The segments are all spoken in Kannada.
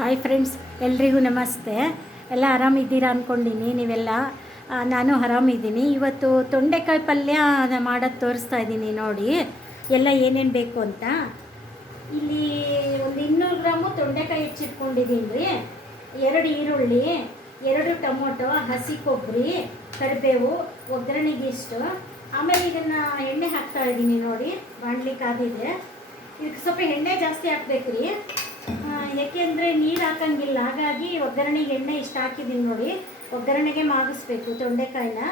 ಹಾಯ್ ಫ್ರೆಂಡ್ಸ್ ಎಲ್ರಿಗೂ ನಮಸ್ತೆ. ಎಲ್ಲ ಆರಾಮಿದ್ದೀರಾ ಅಂದ್ಕೊಂಡಿನಿ ನೀವೆಲ್ಲ? ನಾನು ಆರಾಮಿದ್ದೀನಿ. ಇವತ್ತು ತೊಂಡೆಕಾಯಿ ಪಲ್ಯ ಮಾಡೋದು ತೋರಿಸ್ತಾ ಇದ್ದೀನಿ ನೋಡಿ. ಎಲ್ಲ ಏನೇನು ಬೇಕು ಅಂತ. ಇಲ್ಲಿ ಒಂದು ಇನ್ನೂರು ಗ್ರಾಮು ತೊಂಡೆಕಾಯಿ ಹೆಚ್ಚಿಟ್ಕೊಂಡಿದ್ದೀನಿ ರೀ. ಎರಡು ಈರುಳ್ಳಿ, ಎರಡು ಟೊಮೊಟೊ, ಹಸಿ ಕೊಬ್ಬರಿ, ಕರಿಬೇವು ಒಗ್ಗರಣೆಗೆ ಇಷ್ಟು ಆಮೇಲೆ ಇದನ್ನು ಎಣ್ಣೆ ಹಾಕ್ತಾ ಇದ್ದೀನಿ ನೋಡಿ. ಬಾಣಲಿ ಕಾದಿದೆ ಇದಕ್ಕೆ ಸ್ವಲ್ಪ ಎಣ್ಣೆ ಜಾಸ್ತಿ ಹಾಕ್ಬೇಕು ರೀ ಯಾಕೆಂದರೆ ನೀರು ಹಾಕಂಗಿಲ್ಲ. ಹಾಗಾಗಿ ಒಗ್ಗರಣೆಗೆ ಎಣ್ಣೆ ಇಷ್ಟು ಹಾಕಿದ್ದೀನಿ ನೋಡಿ. ಒಗ್ಗರಣೆಗೆ ಮಾಗಿಸ್ಬೇಕು ತೊಂಡೆಕಾಯಿನ.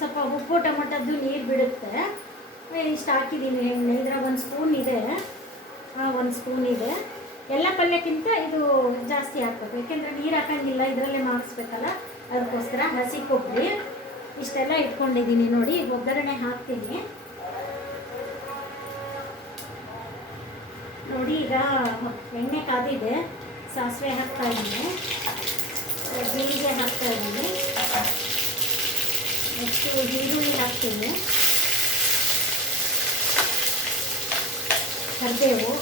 ಸ್ವಲ್ಪ ಉಪ್ಪು, ಟೊಮೊಟೊದ್ದು ನೀರು ಬಿಡುತ್ತೆ. ಇಷ್ಟು ಹಾಕಿದ್ದೀನಿ ಎಣ್ಣೆ. ಇದರ ಒಂದು ಸ್ಪೂನ್ ಇದೆ. ಹಾಂ ಒಂದು ಸ್ಪೂನ್ ಇದೆ. ಎಲ್ಲ ಪಲ್ಯಕ್ಕಿಂತ ಇದು ಜಾಸ್ತಿ ಹಾಕ್ಬೇಕು. ಯಾಕೆಂದರೆ ನೀರು ಹಾಕಂಗಿಲ್ಲ, ಇದರಲ್ಲೇ ಮಾಗಿಸ್ಬೇಕಲ್ಲ. ಅದಕ್ಕೋಸ್ಕರ ಹಸಿ ಕೊಬ್ಬರಿ ಇಷ್ಟೆಲ್ಲ ಇಟ್ಕೊಂಡಿದ್ದೀನಿ ನೋಡಿ. ಒಗ್ಗರಣೆ ಹಾಕ್ತೀನಿ. ನೋಡಿ, ಈಗ ಎಣ್ಣೆ ಕಾದಿದೆ. ಸಾಸಿವೆ ಹಾಕ್ತಾ ಇದ್ದೀನಿ. ಜೀರಿಗೆ ಹಾಕ್ತಾ ಇದ್ದೀನಿ. ನೆಕ್ಸ್ಟು ಈರುಳ್ಳಿ ಹಾಕ್ತೀನಿ. ಕರಿಬೇವು.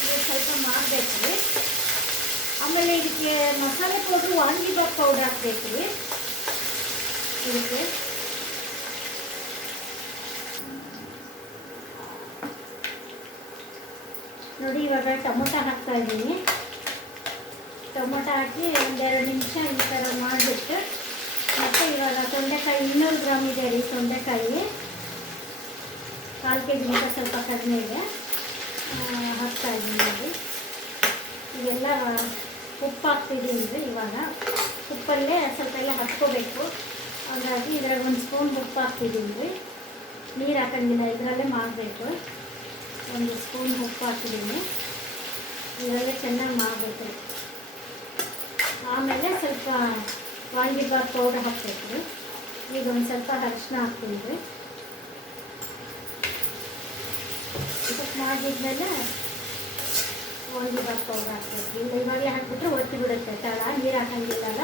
ಇದು ಸ್ವಲ್ಪ ಮಾಡಬೇಕು ರೀ. ಆಮೇಲೆ ಇದಕ್ಕೆ ಮಸಾಲೆ ಪೌಡ್ರು ವಾಂಗಿಬಾತ್ ಪೌಡ್ರ್ ಹಾಕ್ಬೇಕು ರೀ. ಇದಕ್ಕೆ. ನೋಡಿ, ಇವಾಗ ಟೊಮೊಟೊ ಹಾಕ್ತಾ ಇದ್ದೀನಿ. ಟೊಮೊಟೊ ಹಾಕಿ ಒಂದೆರಡು ನಿಮಿಷ ಈ ಥರ ಮಾಡಿಬಿಟ್ಟು, ಮತ್ತು ಇವಾಗ ತೊಂಡೆಕಾಯಿ ಇನ್ನೂರು ಗ್ರಾಮ್ ಇದೆ ರೀ ತೊಂಡೆಕಾಯಿ ಕಾಲು ಕೆ ಜಿಗಿಂತ ಸ್ವಲ್ಪ ಕಡಿಮೆ ಇದೆ. ಹಾಕ್ತಾ ಇದ್ದೀನಿ ನೋಡಿ. ಇವೆಲ್ಲ ಉಪ್ಪು ಹಾಕ್ತಿದ್ದೀನಿ ರೀ ಇವಾಗ. ಉಪ್ಪಲ್ಲೇ ಸ್ವಲ್ಪ ಎಲ್ಲ ಹಚ್ಕೋಬೇಕು. ಹಾಗಾಗಿ ಇದ್ರಾಗ ಒಂದು ಸ್ಪೂನ್ ಉಪ್ಪು ಹಾಕ್ತಿದ್ದೀನಿ ರೀ ನೀರು ಹಾಕಂಗಿಲ್ಲ, ಇದರಲ್ಲೇ ಮಾಡಬೇಕು. ಒಂದು ಸ್ಪೂನ್ ಉಪ್ಪು ಹಾಕಿದ್ದೀನಿ. ಇವೆಲ್ಲ ಚೆನ್ನಾಗಿ ಮಾಡಬೇಕು. ಆಮೇಲೆ ಸ್ವಲ್ಪ ವಾಂಗಿಬಾರ್ ಪೌಡರ್ ಹಾಕ್ಬೇಕು. ಈಗ ಒಂದು ಸ್ವಲ್ಪ ಅರಿಶಿನ ಹಾಕ್ತೀನಿ. ರೀ ಸ್ವಲ್ಪ ಮಾಡಿದ್ಮೇಲೆ ವಾಂಗಿಬಾರ್ ಪೌಡರ್ ಹಾಕ್ಬೇಕು. ಈಗ ಇವಾಗಲೇ ಹಾಕ್ಬಿಟ್ರೆ ಒತ್ತಿ ಬಿಡುತ್ತೆ. ತಳ ನೀರು ಹಾಕಂಗಿಲ್ಲ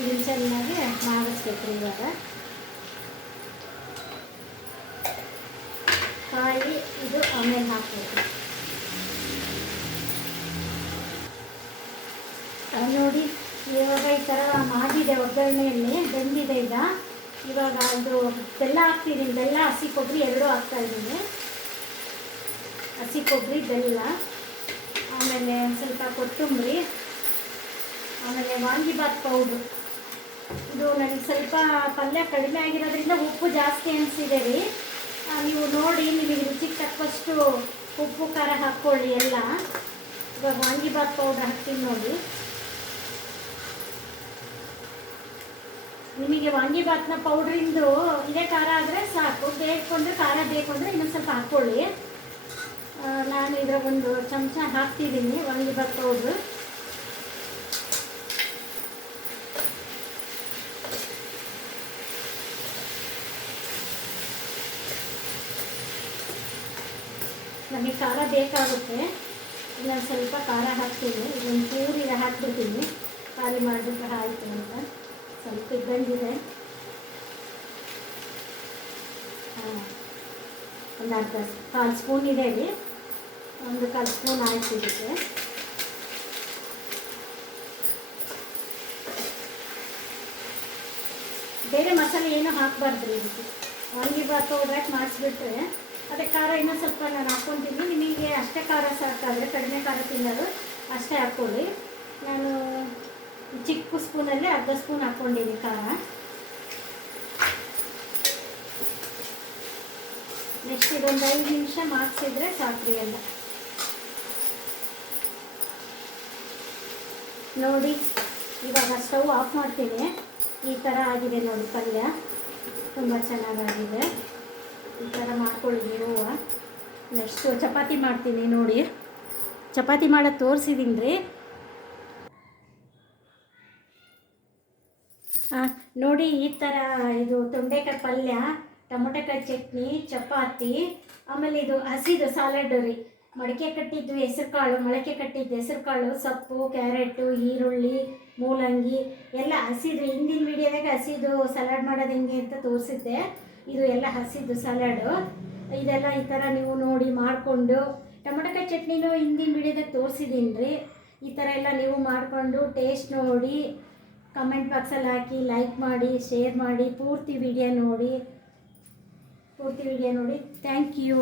ಇದನ್ನು ಚೆನ್ನಾಗಿ ಮಾಡಿಸ್ಬೇಕು ಇವಾಗ. ಕಾಯಿ ಇದು ಆಮೇಲೆ ಹಾಕಬೇಕು. ನೋಡಿ, ಇವಾಗ ಈ ಥರ ಮಾಡಿದೆ ಒಗ್ಗರಣೆಯಲ್ಲಿ, ಬೆಂದಿದೆ ಈಗ. ಇವಾಗ ಅದು ಬೆಲ್ಲ ಹಾಕ್ತಿದ್ದೀನಿ ಬೆಲ್ಲ, ಹಸಿ ಕೊಬ್ಬರಿ ಎರಡೂ ಹಾಕ್ತಾ ಇದ್ದೀನಿ. ಹಸಿ ಕೊಬ್ಬರಿ, ಬೆಲ್ಲ, ಆಮೇಲೆ ಸ್ವಲ್ಪ ಕೊತ್ತಂಬರಿ, ಆಮೇಲೆ ವಾಂಗಿಬಾತ್ ಪೌಡ್ರು. ಇದು ನನಗೆ ಸ್ವಲ್ಪ ಪಲ್ಯ ಕಡಿಮೆ ಆಗಿರೋದ್ರಿಂದ ಉಪ್ಪು ಜಾಸ್ತಿ ಅನಿಸಿದೆ ರೀ. ನೀವು ನೋಡಿ, ನಿಮಗೆ ರುಚಿಗೆ ತಕ್ಕಷ್ಟು ಉಪ್ಪು, ಖಾರ ಹಾಕ್ಕೊಳ್ಳಿ ಎಲ್ಲ. ಇವಾಗ ವಾಂಗಿಬಾತ್ ಪೌಡರ್ ಹಾಕ್ತೀನಿ ನೋಡಿ. ನಿಮಗೆ ವಾಂಗಿಬಾತ್ನ ಪೌಡ್ರಿಂದು ಇದೇ ಖಾರ ಆದರೆ ಸಾಕು. ಬೇಕು ಅಂದರೆ ಖಾರ, ಬೇಕು ಅಂದರೆ ಇನ್ನೊಂದು ಸ್ವಲ್ಪ ಹಾಕ್ಕೊಳ್ಳಿ. ನಾನು ಇದರ ಒಂದು ಚಮಚ ಹಾಕ್ತಿದ್ದೀನಿ ವಾಂಗಿಬಾತ್ ಪೌಡ್ರು ನಮಗೆ ಖಾರ ಬೇಕಾಗುತ್ತೆ. ನಾನು ಸ್ವಲ್ಪ ಖಾರ ಹಾಕ್ತೀನಿ. ಇದೊಂದು ಚೂರಿಗೆ ಹಾಕ್ಬಿಡ್ತೀನಿ. ಖಾಲಿ ಮಾಡಿಬಿಟ್ರೆ ಆಯಿತು ಅಂತ. ಸ್ವಲ್ಪ ಇದ್ದಂಗಿದೆ. ಹಾಂ. ಒಂದು ಅರ್ಧ ಕಾಲು ಸ್ಪೂನ್ ಇದೆ ಅಲ್ಲಿ. ಒಂದು ಕಾಲು ಸ್ಪೂನ್ ಆಯ್ತು ಬೇರೆ ಮಸಾಲೆ ಏನೂ ಹಾಕಬಾರ್ದು ಇದಕ್ಕೆ ವಾಂಗಿಬಾತು ಪೌಡ್ರ್ ಮಾಡಿಸ್ಬಿಟ್ರೆ ಅದಕ್ಕೆ ಖಾರ ಇನ್ನೂ ಸ್ವಲ್ಪ ನಾನು ಹಾಕ್ಕೊತೀನಿ. ನಿಮಗೆ ಅಷ್ಟೇ ಖಾರ ಸಾಕಾದರೆ ಕಡಿಮೆ ಖಾರ ತಿನ್ನೋದು ಅಷ್ಟೇ ಹಾಕ್ಕೊಳ್ಳಿ ನಾನು ಚಿಕ್ಕ ಸ್ಪೂನಲ್ಲಿ ಅರ್ಧ ಸ್ಪೂನ್ ಹಾಕ್ಕೊಂಡಿದ್ದೀನಿ ಖಾರ. ನೆಕ್ಸ್ಟ್ ಇದೊಂದು ಐದು ನಿಮಿಷ ಮಾಡಿಸಿದ್ರೆ ಸಾಕ್ರಿ ಎಲ್ಲ ನೋಡಿ, ಇವಾಗ ಸ್ಟವ್ ಆಫ್ ಮಾಡ್ತೀನಿ. ಈ ಥರ ಆಗಿದೆ ನೋಡಿ ಪಲ್ಯ. ತುಂಬ ಚೆನ್ನಾಗಾಗಿದೆ. ಈ ಥರ ಮಾಡ್ಕೊಳ್ಳಿ ನೀವು. ನೆಕ್ಸ್ಟು ಚಪಾತಿ ಮಾಡ್ತೀನಿ ನೋಡಿ. ಚಪಾತಿ ಮಾಡೋದು ತೋರಿಸಿದ್ದೀನಿ ರೀ. ಹಾಂ ನೋಡಿ ಈ ಥರ ಇದು ತೊಂಡೆಕಾಯಿ ಪಲ್ಯ, ಟೊಮೊಟೊಕಾಯಿ ಚಟ್ನಿ, ಚಪಾತಿ, ಆಮೇಲೆ ಇದು ಹಸಿದು ಸಾಲಡ್ ರೀ. ಮಡಿಕೆ ಕಟ್ಟಿದ್ದು ಹೆಸರುಕಾಳು, ಮೊಳಕೆ ಕಟ್ಟಿದ್ದು ಹೆಸರು ಕಾಳು ಸೊಪ್ಪು ಕ್ಯಾರೆಟು ಈರುಳ್ಳಿ, ಮೂಲಂಗಿ, ಎಲ್ಲ ಹಸಿದು ಹಿಂದಿನ ವಿಡಿಯೋದಾಗ ಹಸಿದು ಸಲಾಡ್ ಮಾಡೋದು ಹೆಂಗೆ ಅಂತ ತೋರಿಸಿದ್ದೆ. ಇದು ಎಲ್ಲ ಹಸಿದ್ದು ಸಲಾಡು ಇದೆಲ್ಲ ಈ ಥರ ನೀವು ನೋಡಿ ಮಾಡಿಕೊಂಡು, ಟೊಮೊಟೊಕಾಯಿ ಚಟ್ನಿನೂ ಹಿಂದಿನ ವಿಡಿಯೋದಾಗ ತೋರಿಸಿದ್ದೀನಿ ರೀ ಈ ಥರ ಎಲ್ಲ ನೀವು ಮಾಡಿಕೊಂಡು ಟೇಸ್ಟ್ ನೋಡಿ ಕಮೆಂಟ್ ಬಾಕ್ಸಲ್ಲಿ ಹಾಕಿ ಲೈಕ್ ಮಾಡಿ ಶೇರ್ ಮಾಡಿ, ಪೂರ್ತಿ ವಿಡಿಯೋ ನೋಡಿ. ಪೂರ್ತಿ ವಿಡಿಯೋ ನೋಡಿ. Thank you